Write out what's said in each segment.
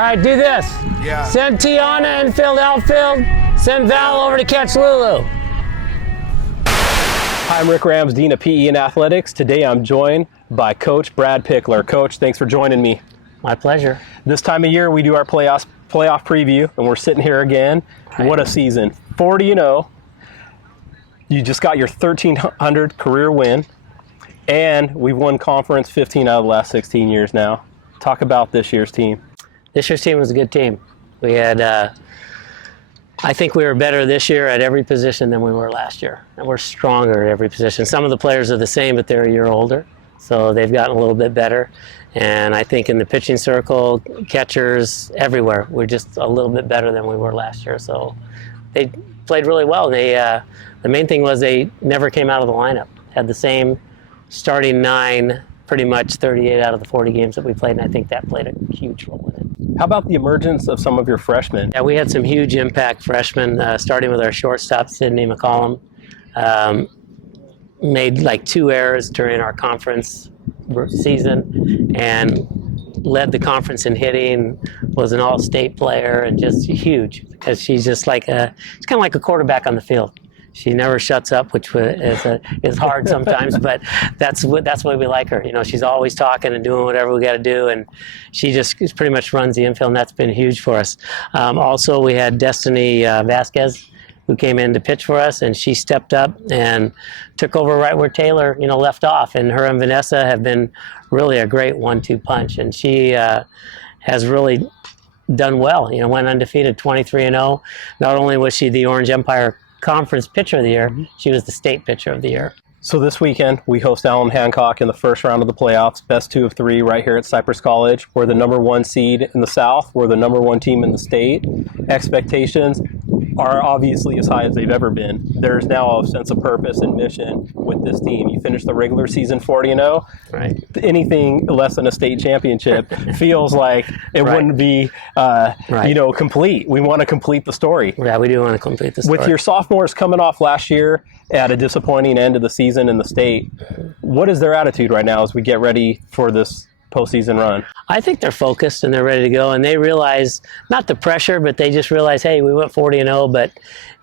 right, do this. Yeah. Send Tiana infield, outfield. Send Val over to catch Lulu. Hi, I'm Rick Rams, Dean of PE and Athletics. Today I'm joined by Coach Brad Pickler. Coach, thanks for joining me. My pleasure. This time of year we do our playoff preview, and we're sitting here again. Right. What a season. 40-0. You just got your 1,300 career win, and we've won conference 15 out of the last 16 years now. Talk about this year's team. This year's team was a good team. We had, I think we were better this year at every position than we were last year. And we're stronger at every position. Some of the players are the same, but they're a year older. So they've gotten a little bit better. And I think in the pitching circle, catchers, everywhere, we're just a little bit better than we were last year. So they played really well. They, the main thing was they never came out of the lineup. Had the same starting 9 pretty much 38 out of the 40 games that we played, and I think that played a huge role in it. How about the emergence of some of your freshmen? Yeah, we had some huge impact freshmen, starting with our shortstop, Sydney McCollum. Made like 2 errors during our conference season and led the conference in hitting, was an all-state player, and just huge because she's just like she's kind of like a quarterback on the field. She never shuts up, which is hard sometimes, but that's why we like her. You know, she's always talking and doing whatever we got to do, and she just pretty much runs the infield, and that's been huge for us. Also, we had Destiny Vasquez, who came in to pitch for us, and she stepped up and took over right where Taylor, left off. And her and Vanessa have been really a great 1-2 punch, and she has really done well. Went undefeated, 23-0. Not only was she the Orange Empire Conference Pitcher of the Year, she was the State Pitcher of the Year. So this weekend, we host Allan Hancock in the first round of the playoffs, best 2 of 3 right here at Cypress College. We're the number 1 seed in the South. We're the number 1 team in the state. Expectations are obviously as high as they've ever been. There's now a sense of purpose and mission with this team. You finished the regular season 40-0. Right. Anything less than a state championship feels like it wouldn't be, complete. We want to complete the story. Yeah, we do want to complete the story. With your sophomores coming off last year at a disappointing end of the season in the state, what is their attitude right now as we get ready for this postseason run? I think they're focused and they're ready to go, and they realize, not the pressure, but they just realize, hey, we went 40-0, but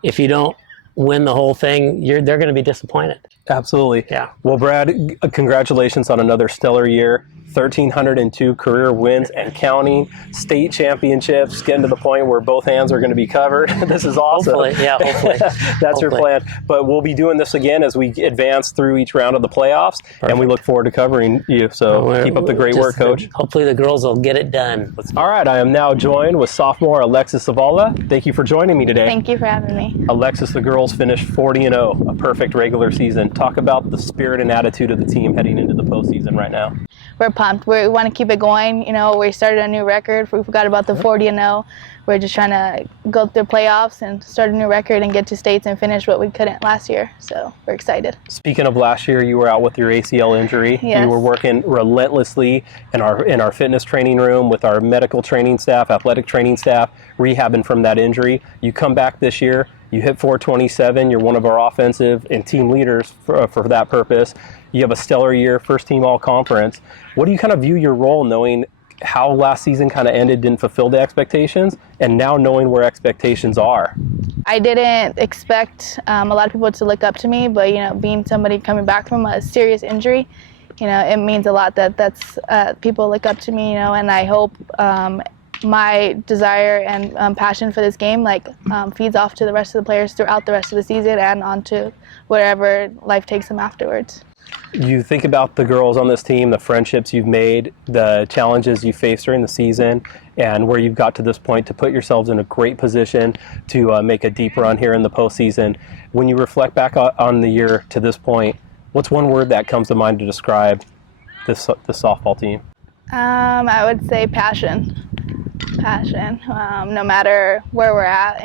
if you don't win the whole thing, they're going to be disappointed. Absolutely. Yeah. Well, Brad, congratulations on another stellar year. 1,302 career wins and counting, state championships, getting to the point where both hands are going to be covered. This is awesome. Hopefully, yeah, hopefully. That's your plan. But we'll be doing this again as we advance through each round of the playoffs, and we look forward to covering you. So keep up the great work, Coach. Hopefully the girls will get it done. All right, I am now joined with sophomore Alexis Zavala. Thank you for joining me today. Thank you for having me. Alexis, the girls finished 40-0, a perfect regular season. Talk about the spirit and attitude of the team heading into the postseason right now. We're pumped. We want to keep it going. We started a new record. We forgot about the 40-0. We're just trying to go through playoffs and start a new record and get to states and finish what we couldn't last year. So we're excited. Speaking of last year, you were out with your ACL injury. Yes. You were working relentlessly in our fitness training room with our medical training staff, athletic training staff, rehabbing from that injury. You come back this year. You hit 427. You're one of our offensive and team leaders for that purpose. You have a stellar year, first team all-conference. What do you kind of view your role, knowing how last season kind of ended, didn't fulfill the expectations, and now knowing where expectations are? I didn't expect a lot of people to look up to me, but being somebody coming back from a serious injury, it means a lot that people look up to me, and I hope my desire and passion for this game feeds off to the rest of the players throughout the rest of the season and onto wherever life takes them afterwards. You think about the girls on this team, the friendships you've made, the challenges you faced during the season, and where you've got to this point to put yourselves in a great position to make a deep run here in the postseason. When you reflect back on the year to this point, what's one word that comes to mind to describe this softball team? I would say passion. No matter where we're at,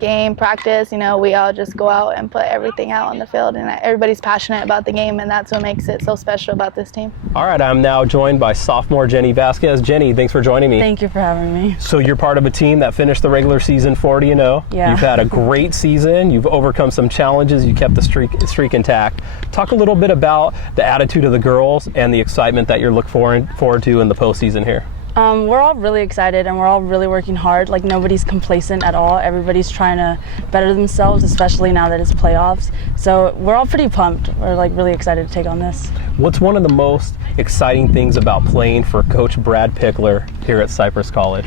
game, practice, we all just go out and put everything out on the field, and everybody's passionate about the game, and that's what makes it so special about this team. All right, I'm now joined by sophomore Jenny Vasquez. Jenny, thanks for joining me. Thank you for having me. So you're part of a team that finished the regular season 40-0. Yeah. You've had a great season. You've overcome some challenges. You kept the streak intact. Talk a little bit about the attitude of the girls and the excitement that you're looking forward to in the postseason here. We're all really excited and we're all really working hard. Like nobody's complacent at all. Everybody's trying to better themselves, especially now that it's playoffs. So we're all pretty pumped. We're like really excited to take on this. What's one of the most exciting things about playing for Coach Brad Pickler here at Cypress College?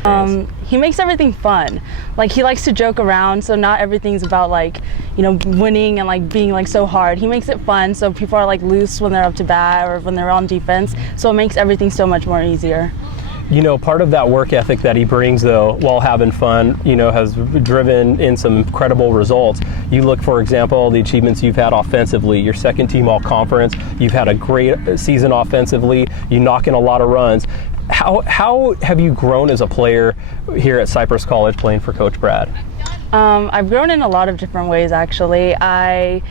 He makes everything fun. Like he likes to joke around, so not everything's about like, you know, winning and like being like so hard. He makes it fun, so people are like loose when they're up to bat or when they're on defense. So it makes everything so much more easier. You know, part of that work ethic that he brings, though, while having fun, you know, has driven in some incredible results. You look, for example, the achievements you've had offensively. Your second team all-conference. You've had a great season offensively. You knock in a lot of runs. How have you grown as a player here at Cypress College playing for Coach Brad? I've grown in a lot of different ways, actually. I'm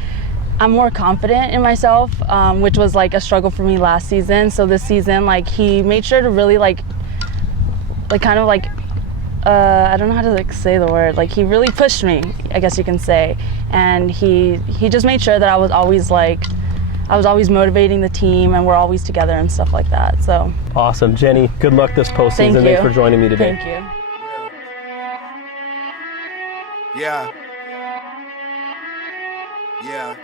more confident in myself, which was like a struggle for me last season. So this season, like he made sure to really kind of like I don't know how to like say the word. Like he really pushed me, I guess you can say, and he just made sure that I was always motivating the team and we're always together and stuff like that. So awesome, Jenny. Good luck this postseason. Thank you. Thanks for joining me today. Thank you. Yeah. Yeah.